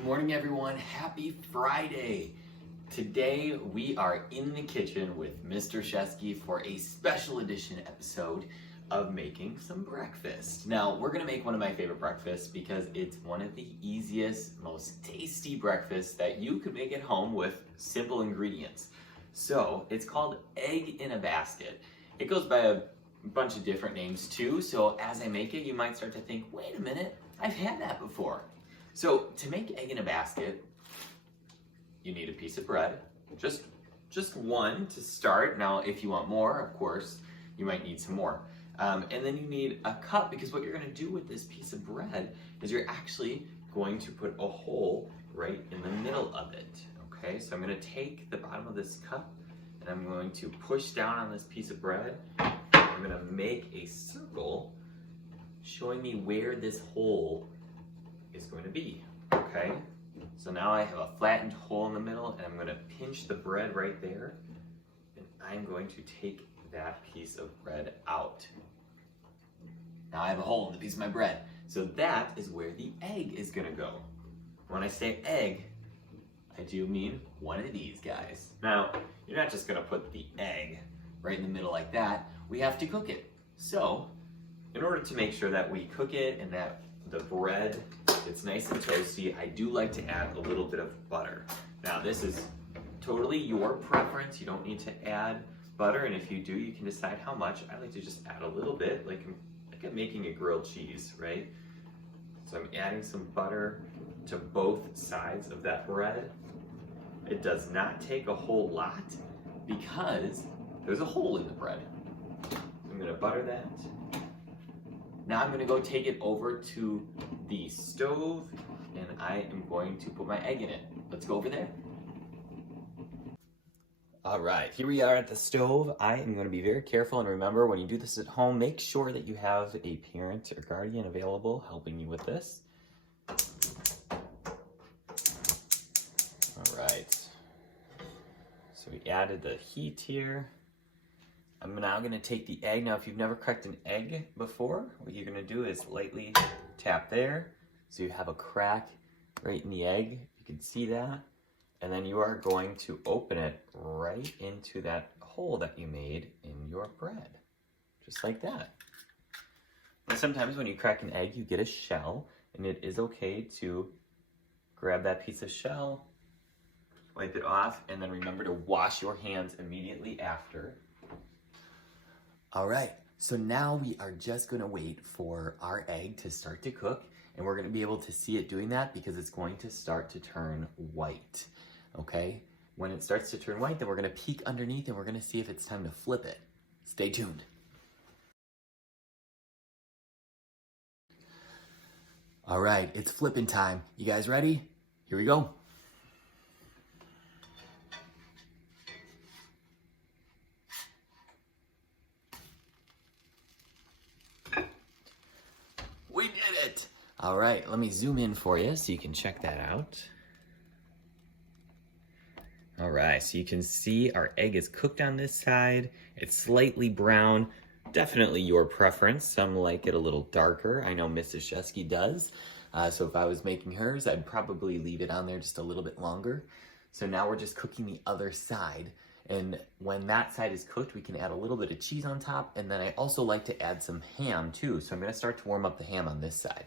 Good morning, everyone. Happy Friday. Today we are in the kitchen with Mr. Sheskey for a special edition episode of making some breakfast. Now, we're gonna make one of my favorite breakfasts because it's one of the easiest, most tasty breakfasts that you could make at home with simple ingredients. So, it's called egg in a basket. It goes by a bunch of different names too, so as I make it, you might start to think, wait a minute, I've had that before. So to make egg in a basket, you need a piece of bread, just one to start. Now, if you want more, of course, you might need some more. And then you need a cup, because what you're gonna do with this piece of bread is you're actually going to put a hole right in the middle of it, okay? So I'm gonna take the bottom of this cup and I'm going to push down on this piece of bread. I'm gonna make a circle showing me where this hole is going to be, okay? So now I have a flattened hole in the middle and I'm gonna pinch the bread right there and I'm going to take that piece of bread out. Now I have a hole in the piece of my bread. So that is where the egg is gonna go. When I say egg, I do mean one of these guys. Now, you're not just gonna put the egg right in the middle like that. We have to cook it. So, in order to make sure that we cook it and that the bread it's nice and toasty, I do like to add a little bit of butter. Now this is totally your preference. You don't need to add butter, and if you do, you can decide how much. I like to just add a little bit, like I'm making a grilled cheese, right? So I'm adding some butter to both sides of that bread. It does not take a whole lot because there's a hole in the bread. I'm gonna butter that. Now I'm gonna go take it over to the stove and I am going to put my egg in it. Let's go over there. All right, here we are at the stove. I am gonna be very careful, and remember, when you do this at home, make sure that you have a parent or guardian available helping you with this. All right, so we added the heat here. I'm now gonna take the egg. Now, if you've never cracked an egg before, what you're gonna do is lightly tap there. So you have a crack right in the egg. You can see that. And then you are going to open it right into that hole that you made in your bread. Just like that. Now, sometimes when you crack an egg, you get a shell, and it is okay to grab that piece of shell, wipe it off, and then remember to wash your hands immediately after. All right, so now we are just gonna wait for our egg to start to cook, and we're gonna be able to see it doing that because it's going to start to turn white, okay? When it starts to turn white, then we're gonna peek underneath and we're gonna see if it's time to flip it. Stay tuned. All right, it's flipping time. You guys ready? Here we go. We did it! All right, let me zoom in for you so you can check that out. All right, so you can see our egg is cooked on this side. It's slightly brown, definitely your preference. Some like it a little darker. I know Mrs. Sheskey does. So if I was making hers, I'd probably leave it on there just a little bit longer. So now we're just cooking the other side. And when that side is cooked, we can add a little bit of cheese on top. And then I also like to add some ham too. So I'm gonna start to warm up the ham on this side.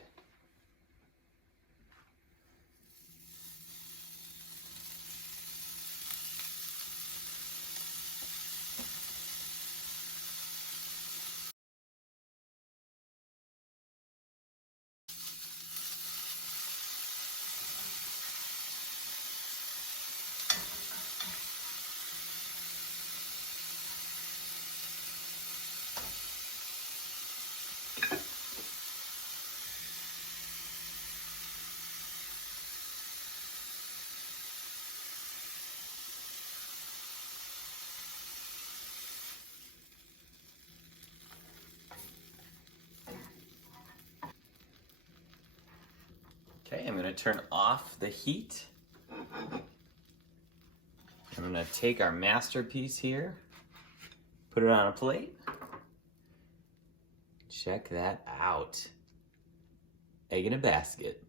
Okay, I'm gonna turn off the heat. I'm gonna take our masterpiece here, put it on a plate. Check that out. Egg in a basket.